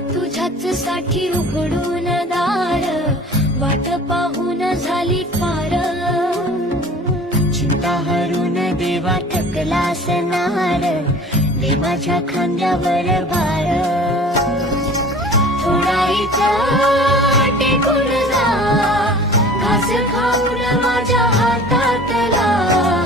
तुझ्याच साठी उघडून दार, वाट पाहून झाली फार। चिंता हरून देवा थकला असणार, दे माझ्या खांद्यावर भार। थोडा इथं टेकून जा, घास खाऊन माझ्या हातातला।